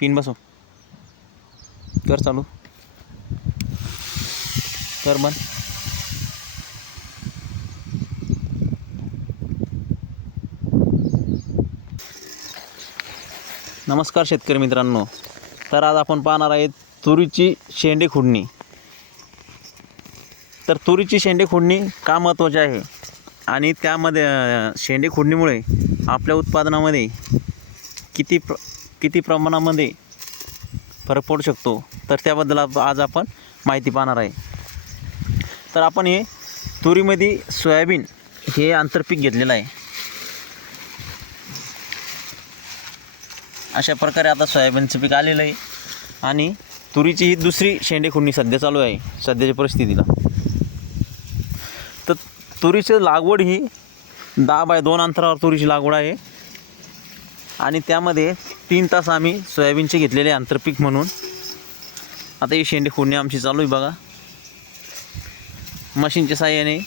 Pin बसव, कर चालू, कर बंद. नमस्कार शेतकरी मित्रांनो. तर आज आपण पाहणार आहे तुरीची शेंडे खुडणी. तर तुरीची शेंडे खुडणी का महत्त्वाची आहे आणि त्यामध्ये शेंडे खुडणीमुळे आपल्या उत्पादनामध्ये किती प्रमाणामध्ये फरक पडू शकतो, तर त्याबद्दल आज आपण माहिती पाहणार आहे. तर आपण हे तुरीमध्ये सोयाबीन हे आंतरपीक घेतलेलं आहे. अशा प्रकारे आता सोयाबीनचं पीक आलेलं आहे आणि तुरीची ही दुसरी शेंडे खुडणी सध्या चालू आहे सध्याच्या परिस्थितीला. तर तुरीची लागवड ही 10x2 अंतरावर तुरीची लागवड आहे आणि त्यामध्ये 3 तास आम्ही सोयाबीनचे घेतलेले आंतरपीक म्हणून. आता ही शेंडे खुडणी आमची चालू आहे बघा. मशीनच्या साहाय्याने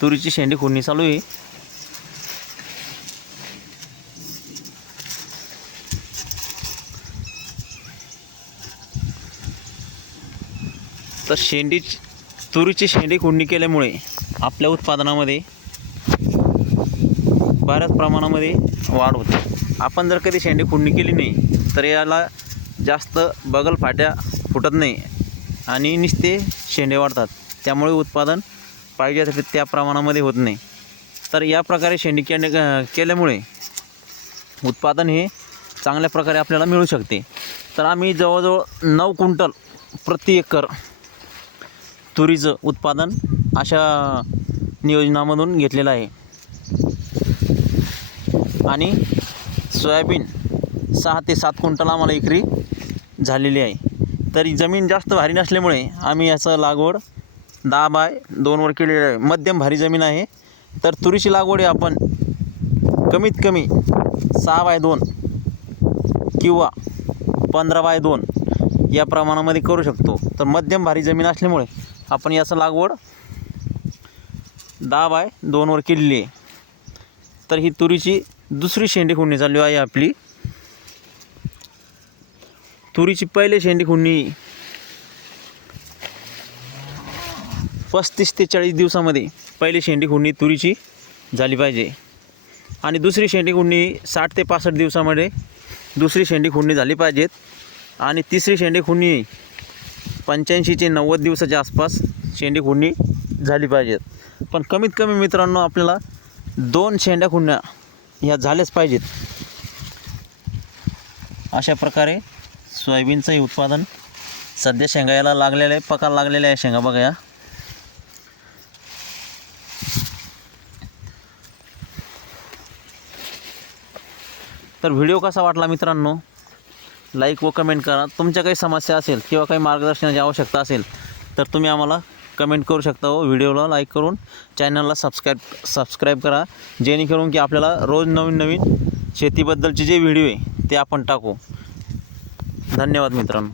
तुरीची शेंडे खुडणी चालू आहे. तर तुरीची शेंडे खुडणी केल्यामुळे आपल्या उत्पादनामध्ये बऱ्याच प्रमाणामध्ये वाढ होते. आपण जर कधी शेंडे खुडणी केली नाही तर याला जास्त बगल फाट्या फुटत नाही आणि नुसते शेंडे वाढतात. त्यामुळे उत्पादन पाहिजे त्या प्रमाणामध्ये होत नाही. तर या प्रकारे शेंडे केल्यामुळे उत्पादन हे चांगल्या प्रकारे आपल्याला मिळू शकते. तर आम्ही जवळजवळ 9 क्विंटल प्रति एकर तुरीचं उत्पादन अशा नियोजनामधून घेतलेलं आहे आणि सोयाबीन 6 ते 7 क्विंटल आम्हाला एकरी झालेली आहे. तरी जमीन जास्त भारी नसल्यामुळे आम्ही याचं लागवड 10x2 केलेली आहे. मध्यम भारी जमीन आहे. तर तुरीची लागवड आपण कमीत कमी 6x2 किंवा 15x2 या प्रमाणामध्ये करू शकतो. तर मध्यम भारी जमीन असल्यामुळे आपण याचं लागवड 10x2 केलेली आहे. तर ही तुरीची दुसरी शेंडे खुडणी चालू आहे आपली. तुरीची पहिले शेंडे खुडणी 35 ते 40 दिवसामध्ये पहिली शेंडे खुडणी तुरीची झाली पाहिजे आणि दुसरी शेंडे खुडणी 60 ते 65 दिवसामध्ये दुसरी शेंडे खुडणी झाली पाहिजेत आणि तिसरी शेंडे खुडणी 85 ते 90 दिवसाच्या आसपास शेंडे खुडणी झाली पाहिजेत. पण कमीत कमी मित्रांनो आपल्याला 2 शेंड्या खुडण्या ह्या झाल्याच पाहिजेत. अशा प्रकारे सोयाबीनचं हे उत्पादन सध्या शेंगा याला लागलेलं आहे, पकायला लागलेलं आहे शेंगा बघा या. तर व्हिडिओ कसा वाटला मित्रांनो, लाईक व कमेंट करा. तुमच्या काही समस्या असेल किंवा काही मार्गदर्शनाची आवश्यकता असेल तर तुम्ही आम्हाला कमेंट करू शकता व व्हिडिओला लाईक करून चॅनलला सबस्क्राईब करा, जेणेकरून की आपल्याला रोज नवीन शेतीबद्दलचे जे व्हिडिओ आहे ते आपण टाकू. धन्यवाद मित्रांनो.